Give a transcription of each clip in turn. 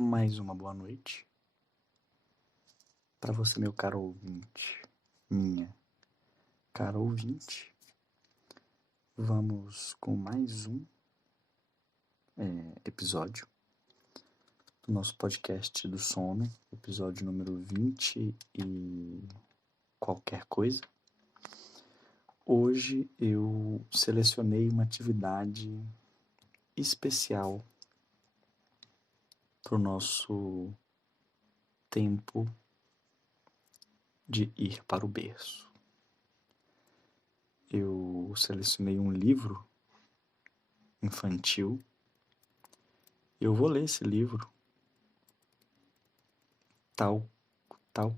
mais uma boa noite para você, meu caro ouvinte, minha cara ouvinte. Vamos com mais um episódio do nosso podcast do sono, episódio número 20 e qualquer coisa. Hoje eu selecionei uma atividade especial para o nosso tempo de ir para o berço. Eu selecionei um livro infantil. Eu vou ler esse livro tal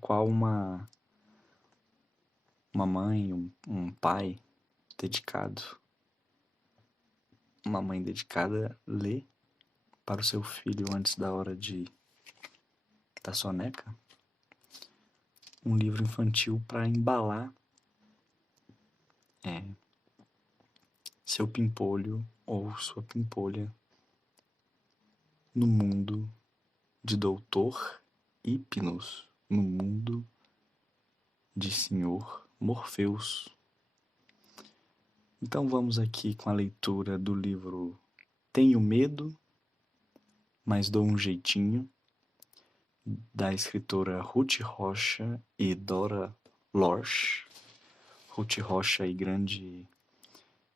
qual uma mãe, um pai dedicado. Uma mãe dedicada lê para o seu filho antes da hora da soneca um livro infantil para embalar seu pimpolho ou sua pimpolha no mundo de Doutor Hipnos, no mundo de Senhor Morfeus. Então vamos aqui com a leitura do livro Tenho Medo, mas Dou um Jeitinho, da escritora Ruth Rocha e Dora Lorsch. Ruth Rocha é grande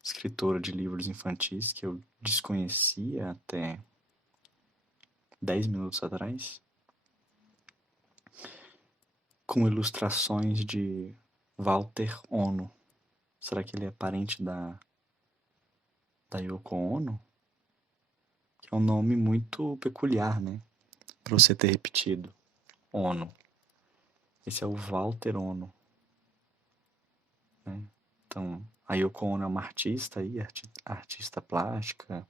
escritora de livros infantis que eu desconhecia até 10 minutos atrás, com ilustrações de Walter Ono. Será que ele é parente da Yoko Ono? Que é um nome muito peculiar, né? Para você ter repetido. Ono. Esse é o Walter Ono. Né? Então, a Yoko Ono é uma artista aí, artista plástica,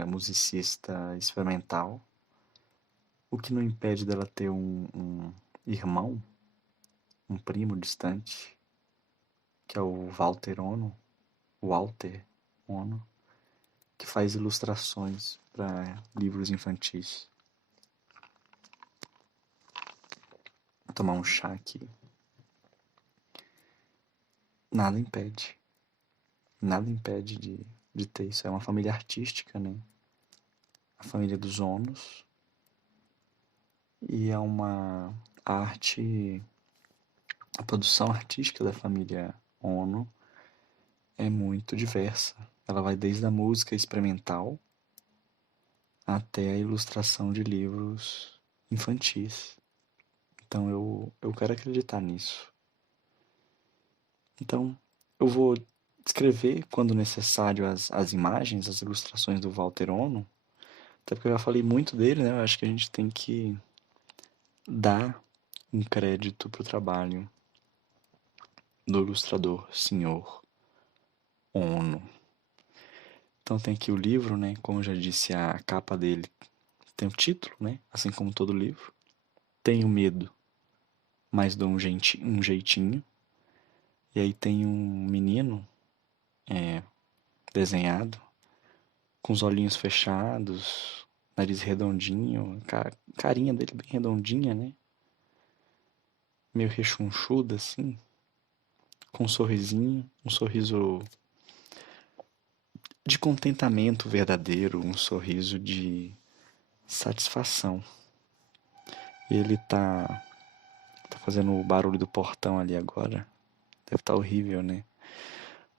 musicista experimental, o que não impede dela ter um irmão, um primo distante, que é o Walter Ono, que faz ilustrações para livros infantis. Vou tomar um chá aqui. Nada impede de ter isso. É uma família artística, né? A família dos Onos. E é uma arte, a produção artística da família Ono é muito diversa. Ela vai desde a música experimental até a ilustração de livros infantis. Então eu quero acreditar nisso. Então eu vou descrever, quando necessário, as imagens, as ilustrações do Walter Ono, até porque eu já falei muito dele, né? Eu acho que a gente tem que dar um crédito para o trabalho do ilustrador Senhor Ono. Então tem aqui o livro, né? Como eu já disse, a capa dele tem o título, né? Assim como todo livro. Tenho medo, mas dou um jeitinho. E aí tem um menino desenhado, com os olhinhos fechados, nariz redondinho, carinha dele bem redondinha, né? Meio rechonchuda, assim, com um sorrisinho, um sorriso de contentamento verdadeiro, um sorriso de satisfação. E ele tá fazendo o barulho do portão ali agora. Deve estar horrível, né?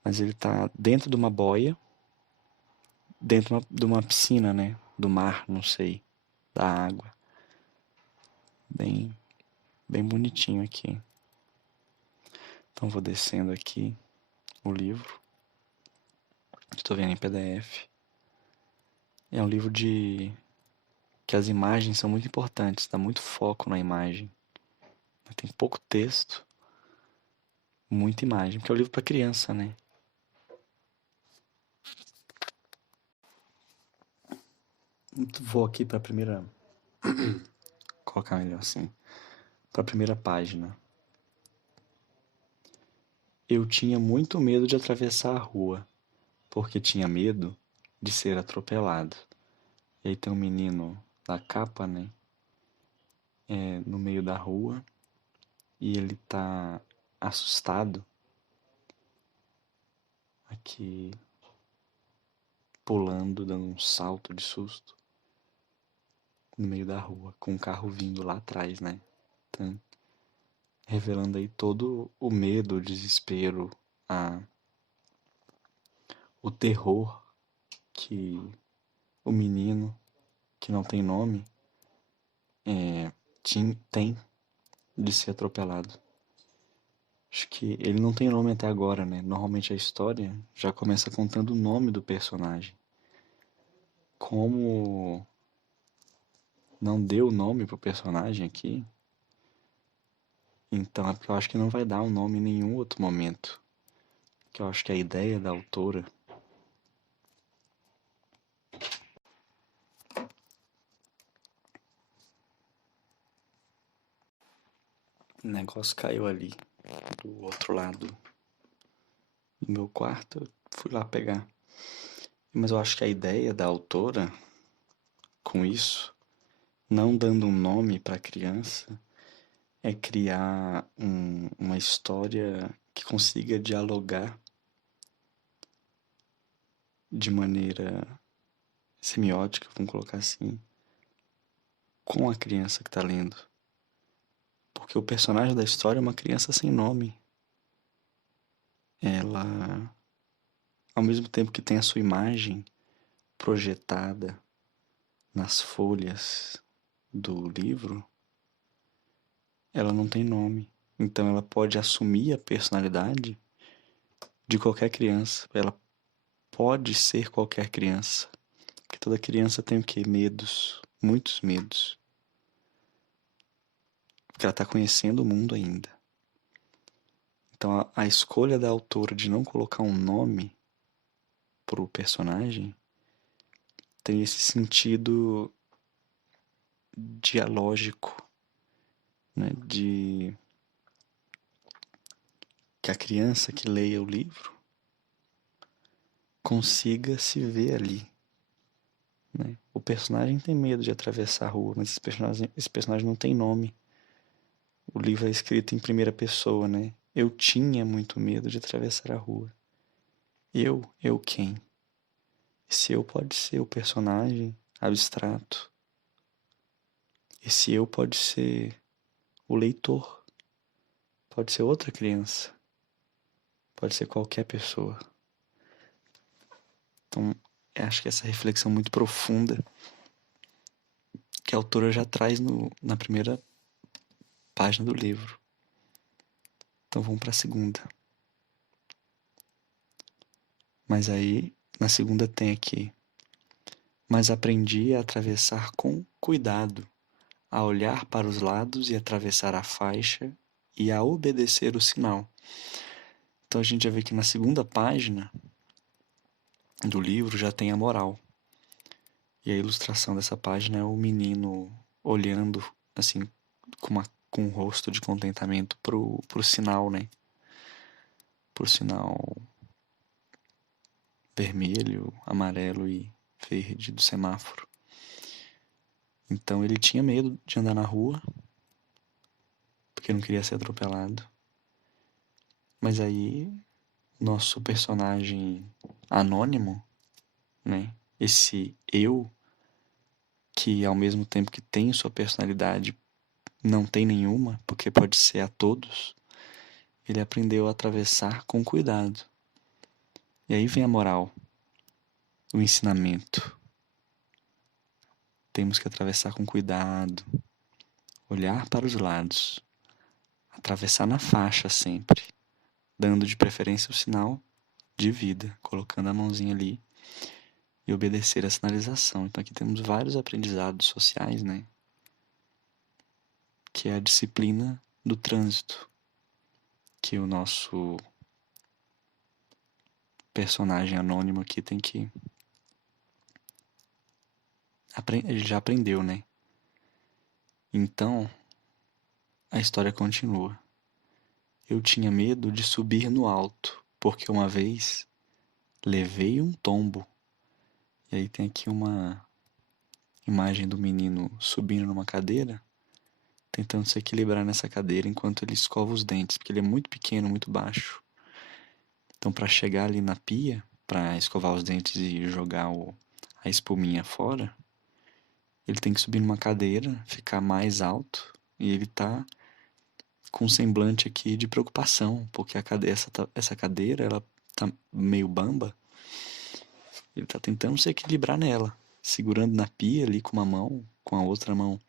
Mas ele tá dentro de uma boia, dentro de uma piscina, né? Do mar, não sei, da água. Bem bonitinho aqui. Então vou descendo aqui o livro. Estou vendo em PDF. É um livro que as imagens são muito importantes, dá muito foco na imagem. Tem pouco texto, muita imagem, porque é um livro para criança, né? Vou aqui para a primeira... colocar melhor assim. Para a primeira página. Eu tinha muito medo de atravessar a rua, porque tinha medo de ser atropelado. E aí tem um menino na capa, né? No meio da rua. E ele tá assustado aqui, pulando, dando um salto de susto no meio da rua, com um carro vindo lá atrás, né? Então, revelando aí todo o medo, o desespero, o terror que o menino, que não tem nome, tem de ser atropelado. Acho que ele não tem nome até agora, né? Normalmente a história já começa contando o nome do personagem. Como não deu nome pro personagem aqui, então é porque eu acho que não vai dar um nome em nenhum outro momento. Que eu acho que a ideia da autora o negócio caiu ali do outro lado do meu quarto, eu fui lá pegar. Mas eu acho que a ideia da autora com isso, não dando um nome para a criança, é criar uma história que consiga dialogar de maneira semiótica, vamos colocar assim, com a criança que está lendo. Porque o personagem da história é uma criança sem nome. Ela, ao mesmo tempo que tem a sua imagem projetada nas folhas do livro, ela não tem nome. Então ela pode assumir a personalidade de qualquer criança. Ela pode ser qualquer criança. Porque toda criança tem o quê? Medos. Muitos medos. Porque ela está conhecendo o mundo ainda. Então a escolha da autora de não colocar um nome pro personagem tem esse sentido dialógico, né? De que a criança que leia o livro consiga se ver ali, né? O personagem tem medo de atravessar a rua, mas esse personagem não tem nome. O livro é escrito em primeira pessoa, né? Eu tinha muito medo de atravessar a rua. Eu quem? Esse eu pode ser o personagem abstrato. Esse eu pode ser o leitor. Pode ser outra criança. Pode ser qualquer pessoa. Então, eu acho que essa reflexão muito profunda que a autora já traz na primeira página do livro. Então vamos para a segunda. Mas aí, na segunda tem aqui. Mas aprendi a atravessar com cuidado, a olhar para os lados e atravessar a faixa e a obedecer o sinal. Então a gente já vê que na segunda página do livro já tem a moral. E a ilustração dessa página é o menino olhando, assim, com um rosto de contentamento pro sinal, né? Pro sinal vermelho, amarelo e verde do semáforo. Então ele tinha medo de andar na rua, porque não queria ser atropelado. Mas aí, nosso personagem anônimo, né? Esse eu, que ao mesmo tempo que tem sua personalidade, não tem nenhuma, porque pode ser a todos, ele aprendeu a atravessar com cuidado. E aí vem a moral, o ensinamento. Temos que atravessar com cuidado, olhar para os lados, atravessar na faixa sempre, dando de preferência o sinal de vida, colocando a mãozinha ali e obedecer a sinalização. Então aqui temos vários aprendizados sociais, né? Que é a disciplina do trânsito, que o nosso personagem anônimo aqui tem que ele já aprendeu, né? Então a história continua. Eu tinha medo de subir no alto, porque uma vez levei um tombo. E aí tem aqui imagem do menino subindo numa cadeira, tentando se equilibrar nessa cadeira enquanto ele escova os dentes, porque ele é muito pequeno, muito baixo. Então, para chegar ali na pia, para escovar os dentes e jogar a espuminha fora, ele tem que subir numa cadeira, ficar mais alto, e ele tá com um semblante aqui de preocupação, porque essa cadeira, ela tá meio bamba, ele tá tentando se equilibrar nela, segurando na pia ali com uma mão, com a outra mão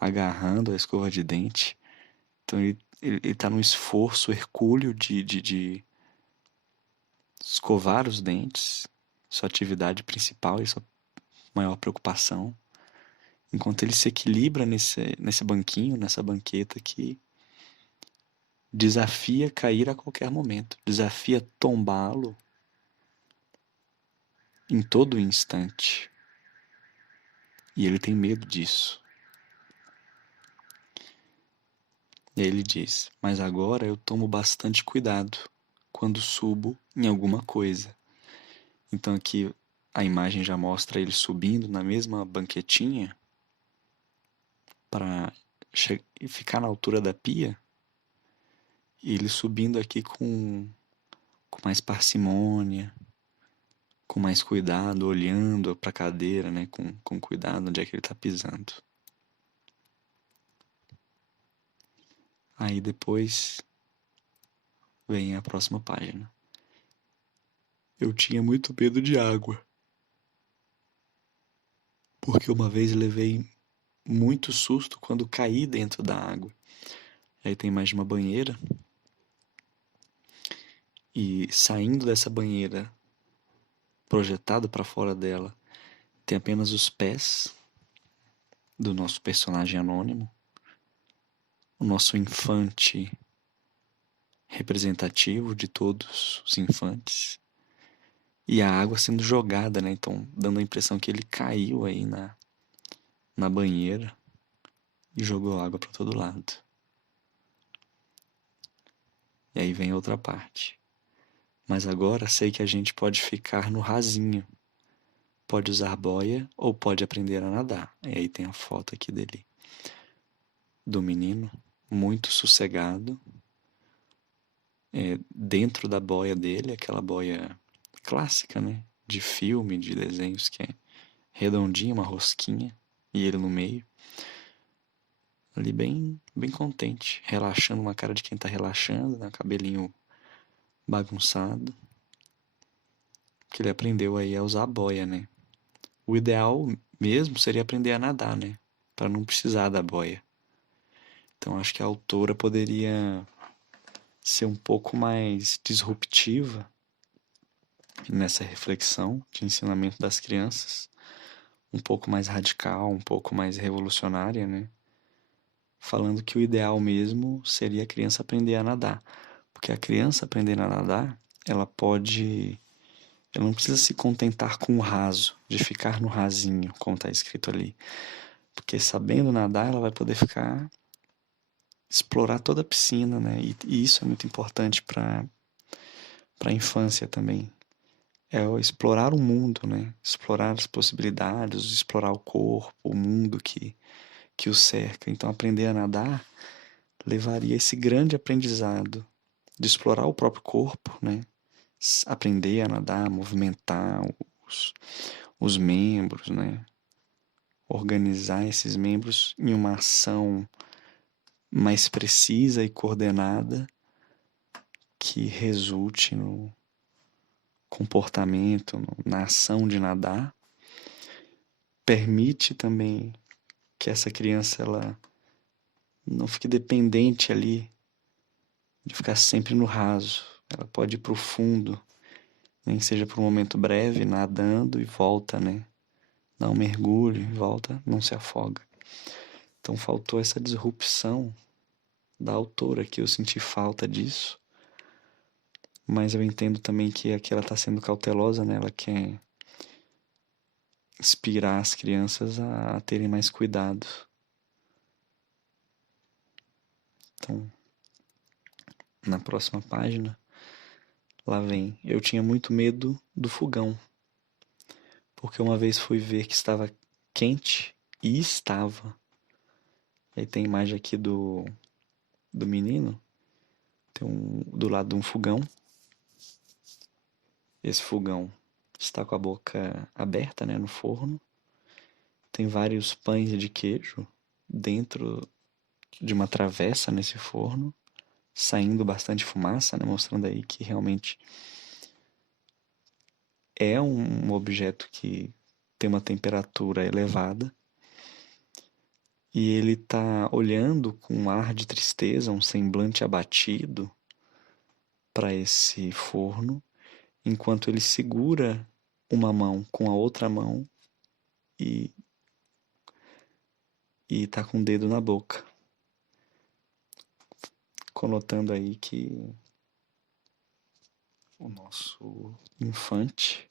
agarrando a escova de dente. Então ele tá num esforço hercúleo de escovar os dentes, sua atividade principal e sua maior preocupação, enquanto ele se equilibra nesse banquinho, nessa banqueta que desafia cair a qualquer momento, desafia tombá-lo em todo instante. E ele tem medo disso. E aí ele diz: mas agora eu tomo bastante cuidado quando subo em alguma coisa. Então aqui a imagem já mostra ele subindo na mesma banquetinha para ficar na altura da pia. E ele subindo aqui com mais parcimônia, com mais cuidado, olhando para a cadeira, né, com cuidado onde é que ele está pisando. Aí depois vem a próxima página. Eu tinha muito medo de água, porque uma vez levei muito susto quando caí dentro da água. Aí tem mais de uma banheira, e saindo dessa banheira, projetado para fora dela, tem apenas os pés do nosso personagem anônimo, o nosso infante representativo de todos os infantes, e a água sendo jogada, né? Então, dando a impressão que ele caiu aí na banheira e jogou água para todo lado. E aí vem outra parte. Mas agora sei que a gente pode ficar no rasinho. Pode usar boia ou pode aprender a nadar. E aí tem a foto aqui dele, do menino, muito sossegado, dentro da boia dele, aquela boia clássica, né? De filme, de desenhos, que é redondinha, uma rosquinha, e ele no meio. Ali bem, bem contente, relaxando, uma cara de quem tá relaxando, né? Cabelinho bagunçado. Que ele aprendeu aí a usar a boia, né? O ideal mesmo seria aprender a nadar, né? Para não precisar da boia. Então acho que a autora poderia ser um pouco mais disruptiva nessa reflexão de ensinamento das crianças, um pouco mais radical, um pouco mais revolucionária, né? Falando que o ideal mesmo seria a criança aprender a nadar. Porque a criança aprendendo a nadar, ela não precisa se contentar com o raso, de ficar no rasinho, como está escrito ali. Porque sabendo nadar, ela vai poder explorar toda a piscina, né? E isso é muito importante para a infância também. É o explorar o mundo, né? Explorar as possibilidades, explorar o corpo, o mundo que o cerca. Então, aprender a nadar levaria esse grande aprendizado de explorar o próprio corpo, né? Aprender a nadar, movimentar os membros, né? Organizar esses membros em uma ação mais precisa e coordenada que resulte no comportamento, na ação de nadar. Permite também que essa criança ela não fique dependente ali de ficar sempre no raso. Ela pode ir para o fundo, nem que seja por um momento breve, nadando e volta, né? Dá um mergulho e volta, não se afoga. Então faltou essa disrupção da autora, que eu senti falta disso. Mas eu entendo também que aqui ela está sendo cautelosa, né? Ela quer inspirar as crianças a terem mais cuidado. Então, na próxima página, lá vem: eu tinha muito medo do fogão, porque uma vez fui ver que estava quente e estava. Aí tem a imagem aqui do menino, tem do lado de um fogão. Esse fogão está com a boca aberta, né, no forno. Tem vários pães de queijo dentro de uma travessa nesse forno, saindo bastante fumaça, né, mostrando aí que realmente é um objeto que tem uma temperatura elevada. E ele está olhando com um ar de tristeza, um semblante abatido para esse forno, enquanto ele segura uma mão com a outra mão e está com o dedo na boca, conotando aí que o nosso infante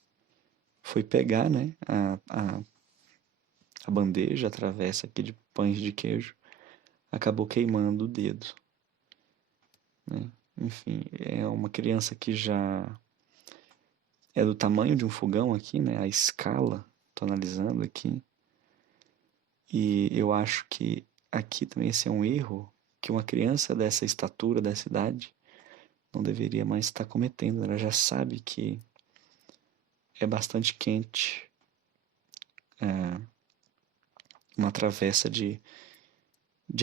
foi pegar, né, a bandeja, a travessa aqui de pães de queijo, acabou queimando o dedo, né? Enfim, é uma criança que já é do tamanho de um fogão aqui, né? A escala, tô analisando aqui. E eu acho que aqui também esse é um erro que uma criança dessa estatura, dessa idade, não deveria mais estar cometendo. Ela já sabe que é bastante quente uma travessa de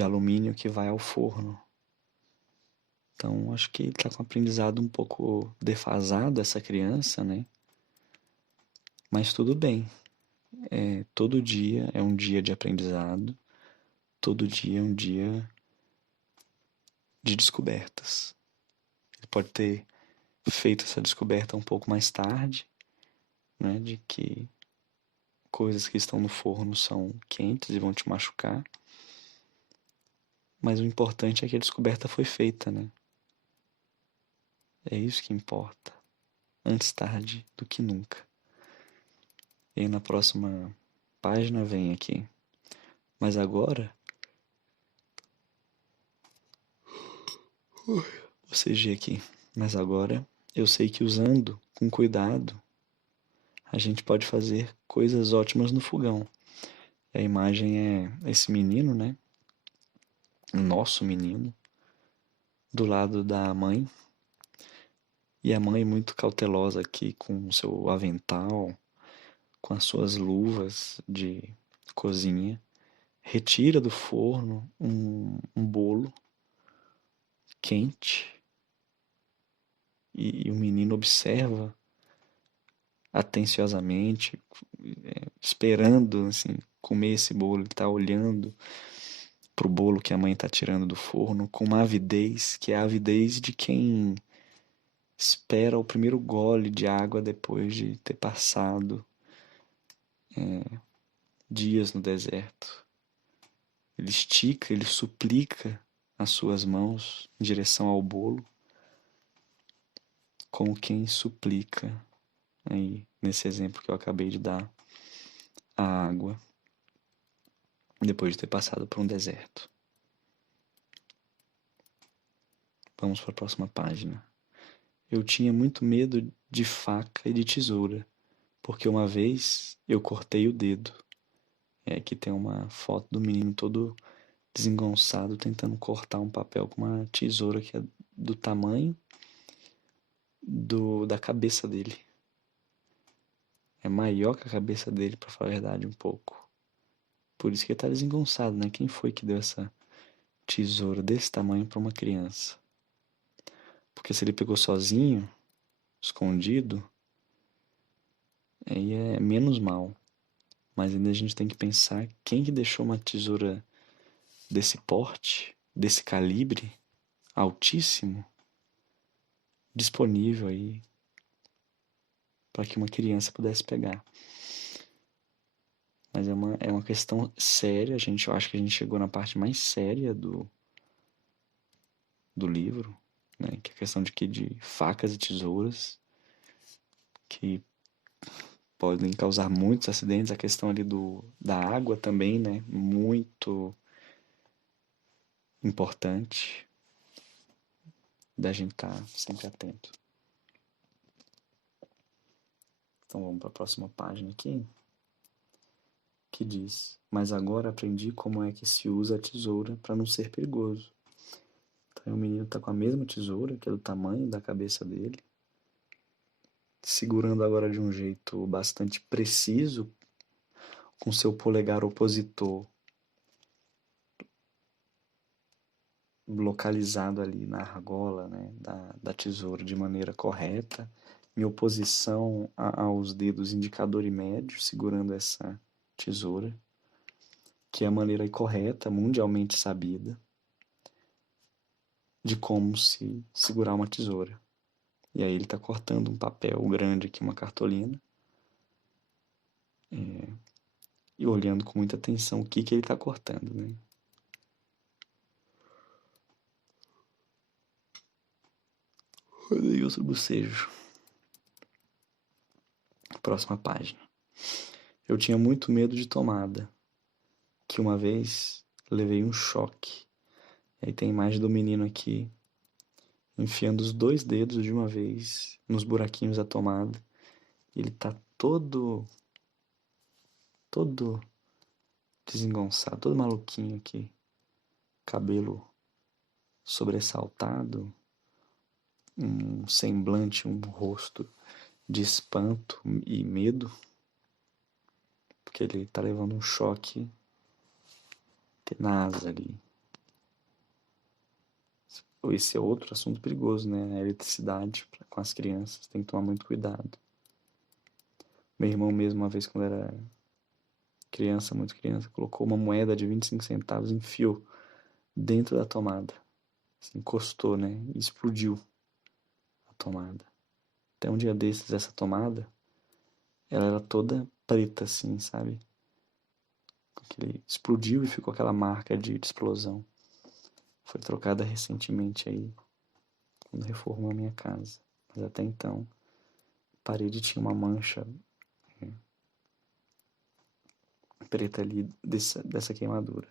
alumínio que vai ao forno. Então, acho que está com um aprendizado um pouco defasado essa criança, né? Mas tudo bem. Todo dia é um dia de aprendizado. Todo dia é um dia de descobertas. Ele pode ter feito essa descoberta um pouco mais tarde, né? De que coisas que estão no forno são quentes e vão te machucar. Mas o importante é que a descoberta foi feita, né? É isso que importa. Antes tarde do que nunca. E aí na próxima página vem aqui. Mas agora, bocejei aqui. Mas agora eu sei que usando com cuidado a gente pode fazer coisas ótimas no fogão. E a imagem é esse menino, né? O nosso menino, do lado da mãe. E a mãe muito cautelosa aqui com o seu avental, com as suas luvas de cozinha, retira do forno um bolo quente e o menino observa atenciosamente, esperando assim, comer esse bolo. Ele está olhando para o bolo que a mãe está tirando do forno com uma avidez, que é a avidez de quem espera o primeiro gole de água depois de ter passado dias no deserto. Ele estica, ele suplica as suas mãos em direção ao bolo, como quem suplica, aí nesse exemplo que eu acabei de dar, a água, depois de ter passado por um deserto. Vamos para a próxima página. Eu tinha muito medo de faca e de tesoura, porque uma vez eu cortei o dedo. Aqui tem uma foto do menino todo desengonçado tentando cortar um papel com uma tesoura que é do tamanho da cabeça dele. É maior que a cabeça dele, pra falar a verdade, um pouco. Por isso que ele tá desengonçado, né? Quem foi que deu essa tesoura desse tamanho pra uma criança? Porque se ele pegou sozinho, escondido, aí é menos mal. Mas ainda a gente tem que pensar quem que deixou uma tesoura desse porte, desse calibre altíssimo, disponível aí para que uma criança pudesse pegar. Mas é uma questão séria, eu acho que a gente chegou na parte mais séria do livro, né? Que é a questão de facas e tesouras, que podem causar muitos acidentes. A questão ali da água também, né? Muito importante da gente estar sempre atento. Então vamos para a próxima página aqui, que diz: mas agora aprendi como é que se usa a tesoura para não ser perigoso. Então o menino está com a mesma tesoura, que é do tamanho da cabeça dele, segurando agora de um jeito bastante preciso, com seu polegar opositor localizado ali na argola, né, da tesoura de maneira correta, em oposição aos dedos indicador e médio, segurando essa tesoura, que é a maneira correta, mundialmente sabida, de como se segurar uma tesoura. E aí ele está cortando um papel grande aqui, uma cartolina, e olhando com muita atenção o que ele está cortando, né? Olha outro bocejo. Próxima página. Eu tinha muito medo de tomada, que uma vez levei um choque. E aí tem a imagem do menino aqui, enfiando os 2 dedos de uma vez nos buraquinhos da tomada. Ele tá todo desengonçado, todo maluquinho aqui. Cabelo sobressaltado, um semblante, um rosto de espanto e medo, porque ele tá levando um choque tenaz ali. Esse é outro assunto perigoso, né? A eletricidade com as crianças, tem que tomar muito cuidado. Meu irmão mesmo, uma vez quando era criança, muito criança, colocou uma moeda de 25 centavos, enfiou dentro da tomada. Assim, encostou, né? E explodiu a tomada. Até um dia desses, essa tomada, ela era toda preta, assim, sabe? Ele explodiu e ficou aquela marca de explosão. Foi trocada recentemente aí, quando reformou a minha casa. Mas até então, a parede tinha uma mancha preta ali dessa queimadura.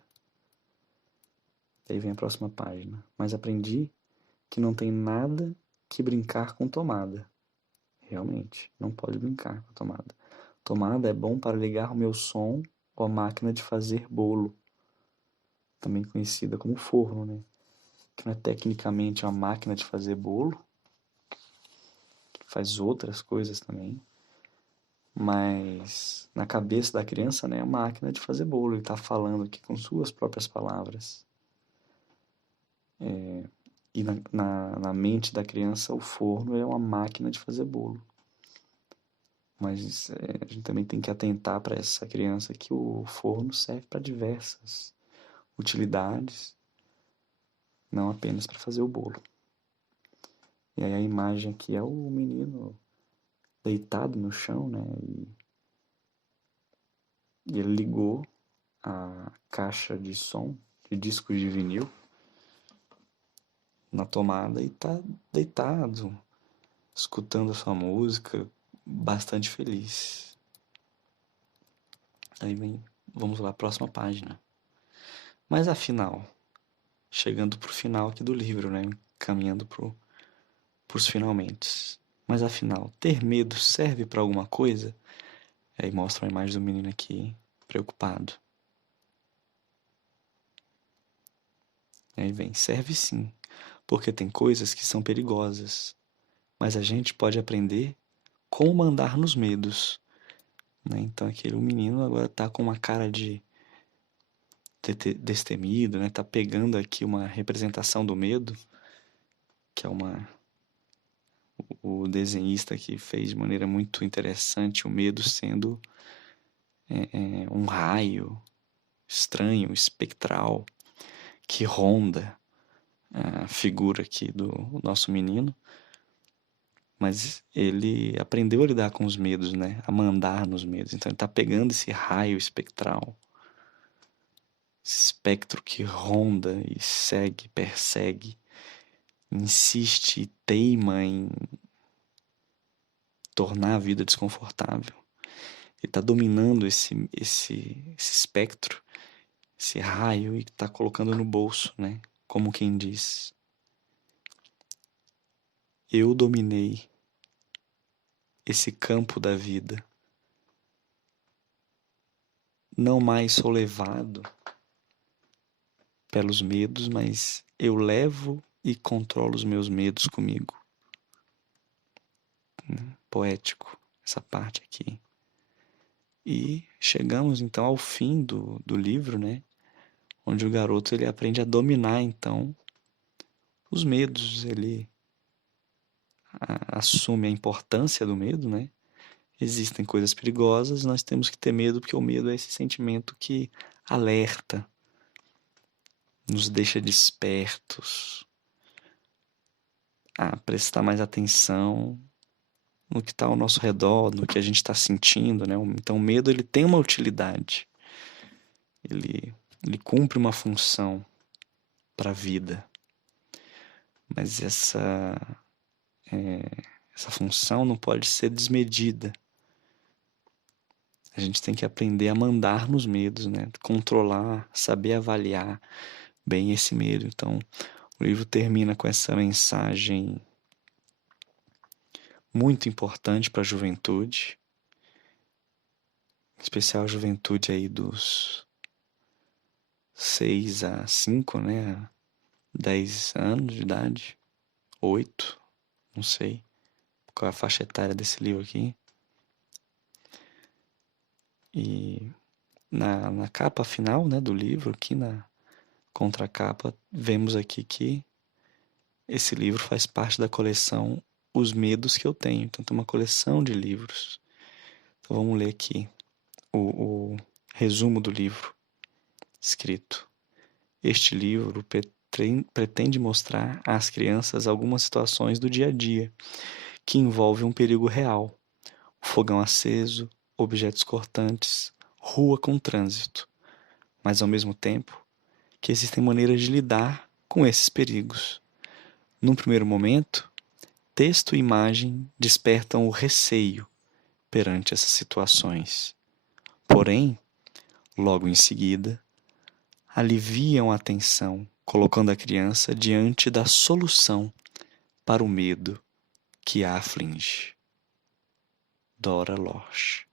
Aí vem a próxima página. Mas aprendi que não tem nada que brincar com tomada. Realmente, não pode brincar com a tomada. Tomada é bom para ligar o meu som ou a máquina de fazer bolo, também conhecida como forno, né? Que não é tecnicamente uma máquina de fazer bolo, que faz outras coisas também, mas na cabeça da criança, né, é uma máquina de fazer bolo. Ele está falando aqui com suas próprias palavras. E na mente da criança, o forno é uma máquina de fazer bolo. Mas a gente também tem que atentar para essa criança que o forno serve para diversas utilidades, não apenas para fazer o bolo. E aí a imagem aqui é o menino deitado no chão, né? E ele ligou a caixa de som, de discos de vinil, na tomada e tá deitado, escutando a sua música, bastante feliz. Aí vamos lá, próxima página. Mas afinal, chegando pro final aqui do livro, né? Caminhando pros finalmente. Mas afinal, ter medo serve para alguma coisa? Aí mostra uma imagem do menino aqui, preocupado. Aí vem, serve sim, porque tem coisas que são perigosas, mas a gente pode aprender como mandar nos medos, né? Então aquele menino agora tá com uma cara de destemido, né? Tá pegando aqui uma representação do medo, que é o desenhista que fez de maneira muito interessante o medo sendo um raio estranho, espectral, que ronda a figura aqui do nosso menino. Mas ele aprendeu a lidar com os medos, né? A mandar nos medos. Então ele tá pegando esse raio espectral, esse espectro que ronda e segue, persegue, insiste e teima em tornar a vida desconfortável. Ele tá dominando esse espectro, esse raio, e tá colocando no bolso, né? Como quem diz: eu dominei esse campo da vida. não mais sou levado pelos medos, mas eu levo e controlo os meus medos comigo. Poético, essa parte aqui. E chegamos então ao fim do livro, né? Onde o garoto ele aprende a dominar então os medos, ele assume a importância do medo, né? Existem coisas perigosas, nós temos que ter medo porque o medo é esse sentimento que alerta, nos deixa despertos, a prestar mais atenção no que está ao nosso redor, no que a gente está sentindo, né? Então o medo ele tem uma utilidade, ele cumpre uma função para a vida, mas essa função não pode ser desmedida. A gente tem que aprender a mandar nos medos, né? Controlar, saber avaliar bem esse medo. Então, o livro termina com essa mensagem muito importante para a juventude, em especial a juventude aí dos 6 a 5, né? 10 anos de idade, 8, não sei qual é a faixa etária desse livro aqui. E na capa final, né, do livro, aqui na contracapa, vemos aqui que esse livro faz parte da coleção Os Medos que eu tenho. Então tem uma coleção de livros. Então vamos ler aqui o resumo do livro escrito. Este livro pretende mostrar às crianças algumas situações do dia a dia que envolvem um perigo real. Fogão aceso, objetos cortantes, rua com trânsito. Mas ao mesmo tempo que existem maneiras de lidar com esses perigos. Num primeiro momento, texto e imagem despertam o receio perante essas situações. Porém, logo em seguida, aliviam a tensão, colocando a criança diante da solução para o medo que a aflige. Dora Loche.